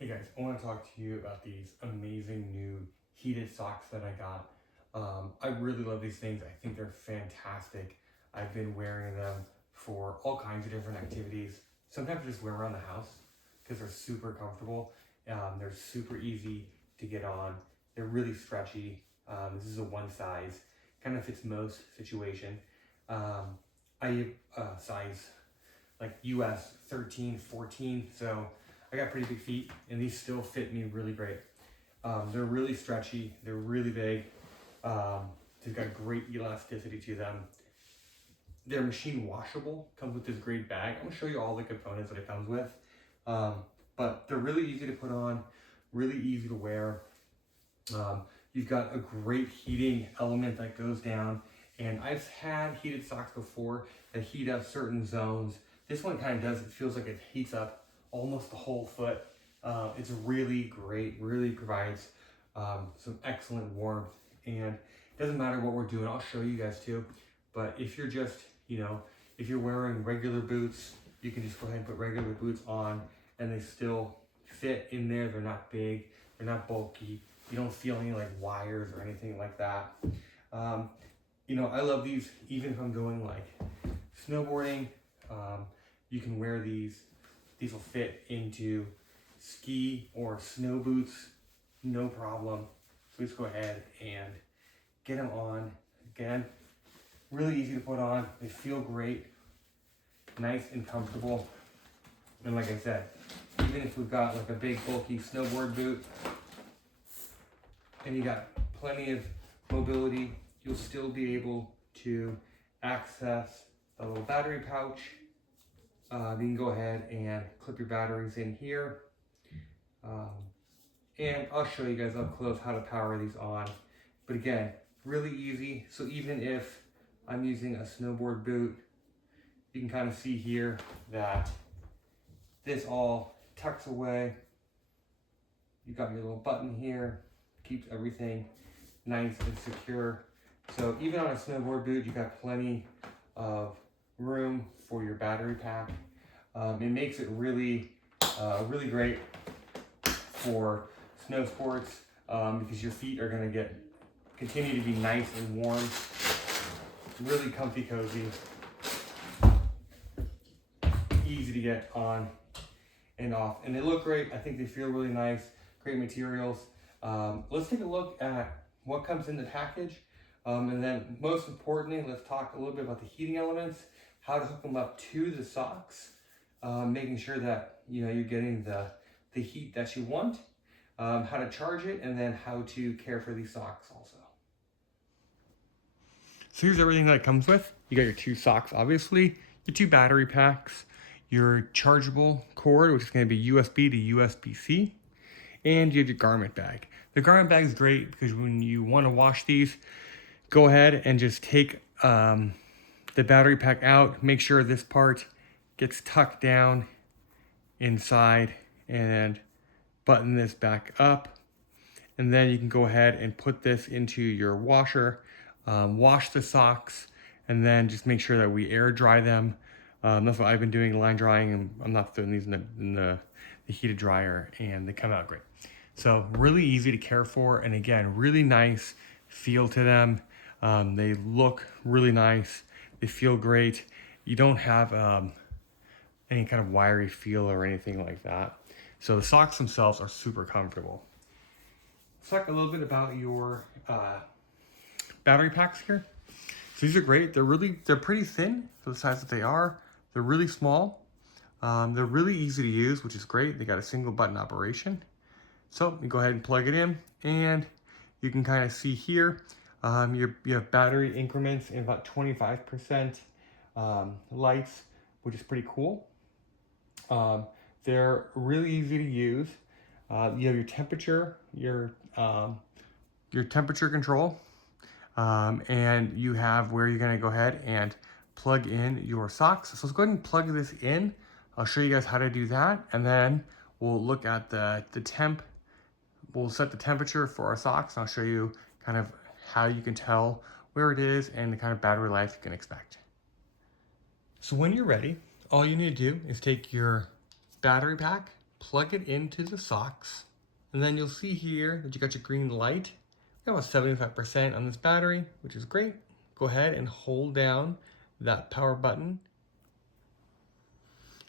Hey guys, I want to talk to you about these amazing new heated socks that I got. I really love these things. I think they're fantastic. I've been wearing them for all kinds of different activities. Sometimes I just wear around the house because they're super comfortable. They're super easy to get on. They're really stretchy. This is a one size, kind of fits most situation. I size like US 13, 14, so I got pretty big feet and these still fit me really great. They're really stretchy, they're really big, they've got great elasticity to them. They're machine washable, comes with this great bag. I'm gonna show you all the components that it comes with. But they're really easy to put on, really easy to wear. You've got a great heating element that goes down, and I've had heated socks before that heat up certain zones. This one kind of does, it feels like it heats up almost the whole foot. It's really great, really provides some excellent warmth, and it doesn't matter what we're doing. I'll show you guys too, but if you're just, if you're wearing regular boots, you can just go ahead and put regular boots on and they still fit in there. They're not big, they're not bulky. You don't feel any like wires or anything like that. I love these even if I'm going like snowboarding. You can wear these. These will fit into ski or snow boots, no problem. So let's go ahead and get them on. Again, really easy to put on. They feel great, nice and comfortable. And like I said, even if we've got like a big bulky snowboard boot and you got plenty of mobility, you'll still be able to access a little battery pouch. You can go ahead and clip your batteries in here. And I'll show you guys up close how to power these on. But again, really easy. So even if I'm using a snowboard boot, you can kind of see here that this all tucks away. You've got your little button here, keeps everything nice and secure. So even on a snowboard boot, you've got plenty of room for your battery pack. It makes it really great for snow sports because your feet are going to continue to be nice and warm. Really comfy, cozy, easy to get on and off, and they look great. I think they feel really nice, great materials. Let's take a look at what comes in the package. And then most importantly, let's talk a little bit about the heating elements, how to hook them up to the socks, making sure that you're getting the heat that you want, how to charge it, and then how to care for these socks also. So here's everything that it comes with. You got your two socks, obviously, your two battery packs, your chargeable cord, which is going to be USB to USB-C, and you have your garment bag. The garment bag is great because when you want to wash these, go ahead and just take the battery pack out. Make sure this part gets tucked down inside and button this back up. And then you can go ahead and put this into your washer, wash the socks, and then just make sure that we air dry them. That's what I've been doing, line drying, and I'm not throwing these in the heated dryer, and they come out great. So really easy to care for, and again, really nice feel to them. They look really nice. They feel great. You don't have any kind of wiry feel or anything like that. So the socks themselves are super comfortable. Let's talk a little bit about your battery packs here. So these are great. They're pretty thin for the size that they are. They're really small. They're really easy to use, which is great. They got a single button operation. So you go ahead and plug it in, and you can kind of see here, you have battery increments in about 25% lights, which is pretty cool. They're really easy to use. You have your temperature, your temperature control, and you have where you're going to go ahead and plug in your socks. So let's go ahead and plug this in. I'll show you guys how to do that, and then we'll look at the temp. We'll set the temperature for our socks, and I'll show you kind of how you can tell where it is and the kind of battery life you can expect. So when you're ready, all you need to do is take your battery pack plug it into the socks, and then you'll see here that you got your green light. We have a 75% on this battery, which is great. Go ahead and hold down that power button.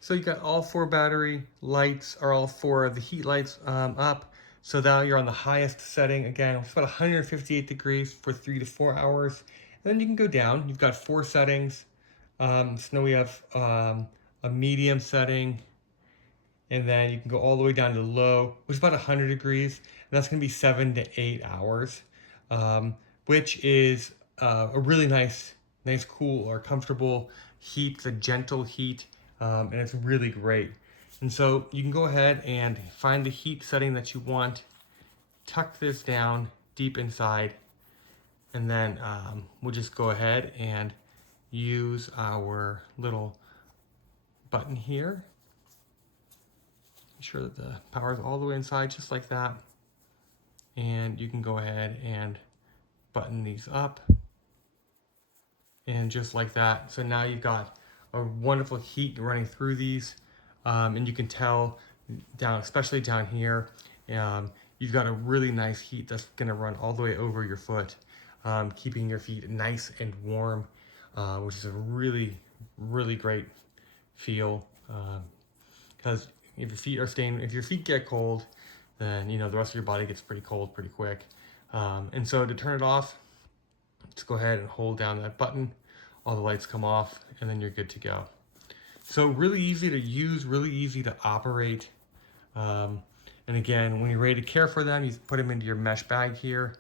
So you got all 4 battery lights, or all 4 of the heat lights up. So now you're on the highest setting. Again, it's about 158 degrees for 3 to 4 hours. And then you can go down. You've got 4 settings. So now we have a medium setting, and then you can go all the way down to low, which is about 100 degrees, and that's going to be 7 to 8 hours, which is a really nice, cool, or comfortable heat. It's a gentle heat, and it's really great. And so you can go ahead and find the heat setting that you want, tuck this down deep inside, and then we'll just go ahead and use our little button here. Make sure that the power is all the way inside, just like that. And you can go ahead and button these up. And just like that. So now you've got a wonderful heat running through these. And you can tell down, especially down here, you've got a really nice heat that's gonna run all the way over your foot, keeping your feet nice and warm, which is a really, really great feel. Because if your feet get cold, then the rest of your body gets pretty cold pretty quick. And so to turn it off, just go ahead and hold down that button. All the lights come off, and then you're good to go. So really easy to use, really easy to operate. And again, when you're ready to care for them, you put them into your mesh bag here,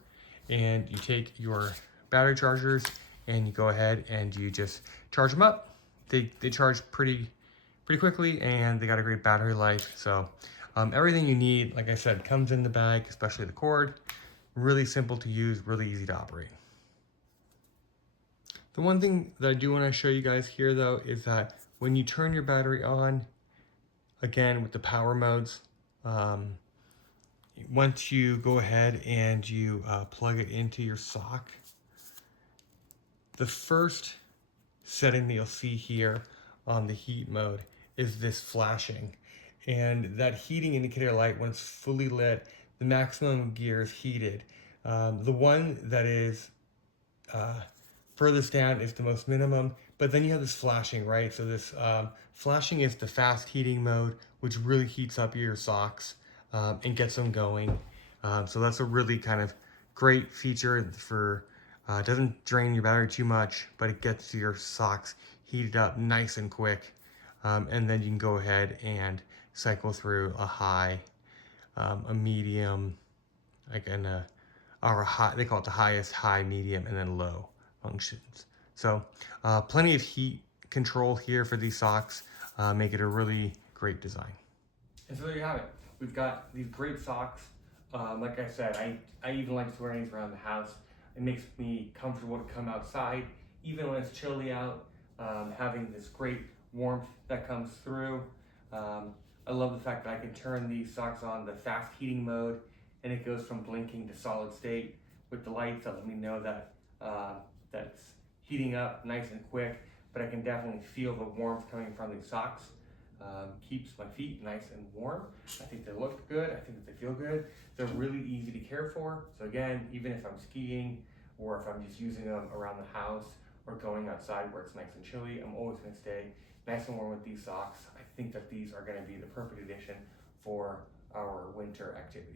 and you take your battery chargers and you go ahead and you just charge them up. They charge pretty quickly, and they got a great battery life. So everything you need, like I said, comes in the bag, especially the cord. Really simple to use, really easy to operate. The one thing that I do want to show you guys here though is that when you turn your battery on, again with the power modes, once you go ahead and you plug it into your sock, the first setting that you'll see here on the heat mode is this flashing. And that heating indicator light, when it's fully lit, the maximum gear is heated. The one that is furthest down is the most minimum, but then you have this flashing, right? So this flashing is the fast heating mode, which really heats up your socks and gets them going. So that's a really kind of great feature for, it doesn't drain your battery too much, but it gets your socks heated up nice and quick. And then you can go ahead and cycle through a high, a medium, or a high, they call it the highest, high, medium, and then low functions. So plenty of heat control here for these socks, make it a really great design. And so there you have it. We've got these great socks. Like I said, I even like to wear these around the house. It makes me comfortable to come outside, even when it's chilly out, having this great warmth that comes through. I love the fact that I can turn these socks on the fast heating mode, and it goes from blinking to solid state with the lights that let me know that that's heating up nice and quick, but I can definitely feel the warmth coming from these socks. Keeps my feet nice and warm. I think they look good. I think that they feel good. They're really easy to care for. So again, even if I'm skiing or if I'm just using them around the house or going outside where it's nice and chilly, I'm always going to stay nice and warm with these socks. I think that these are going to be the perfect addition for our winter activities.